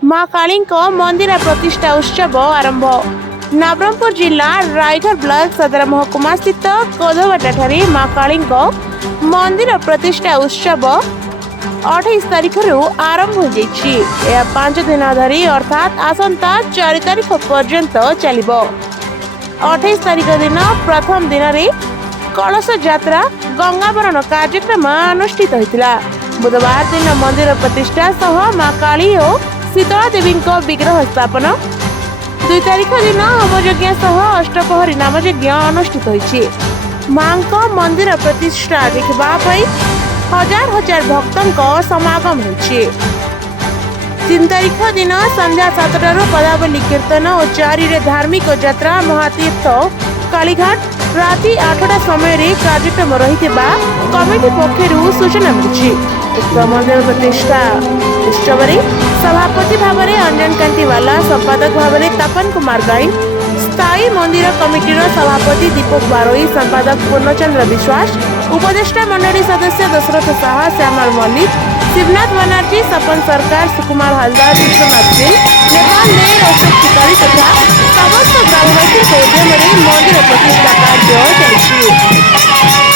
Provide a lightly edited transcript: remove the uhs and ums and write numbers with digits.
मां काली मंदिर प्रतिष्ठा उत्सव आरंभ। नवरंगपुर जिला रायगढ़ ब्लॉक सदर महकुमा स्थित कोधवटा मां काली मंदिर प्रतिष्ठा उत्सव 28 तारीख आरंभ हो जाइछि। यह 5 दिन धरी अर्थात आसंता 4 तारीख पर्यंत चलिबो। 28 तारीख दिन प्रथम दिन रे कलश यात्रा गंगावरण कार्यक्रम अनुष्ठित होइतिला। बुधवार दिन मंदिर प्रतिष्ठा सह मां काली और शीतला देवी विग्रह स्थापन। 2 तारीख दिन होमयज्ञ सह अष्टप्रहरी नामयज्ञ अनुष्ठित होइछि। मां मंदिर प्रतिष्ठा देखबा पई हजार हजार भक्तों समागम होइछि। 3 तारीख दिन संध्या 7टार पदावली कीर्तन और 4 रे धार्मिक यात्रा महातीर्थ कालीघाट राति 8टा समय रे कार्यक्रम रहिथिबा कमिटी पक्षरु सूचना मिलिछि। उक्त मंदिर प्रतिष्ठा उत्सव रे सभापति भाव में अंजन कांतीवाला, संपादक भाव में तपन कुमार गाइन, स्थायी मंदिर कमिटीर सभापति दीपक बारोई, संपादक पूर्णचंद्र विश्वास, उपदेष्टा मंडली सदस्य दशरथ साहा, श्यामल मल्लिक, शिवनाथ बनर्जी, सपन सरकार, सुकुमार हालदार, विश्वनाथ सिंह, नेपाल मेयर अशोक शिकारी तथा समस्त ग्रामवासी उद्यम मंदिर प्रतिष्ठा कार्य चलछि।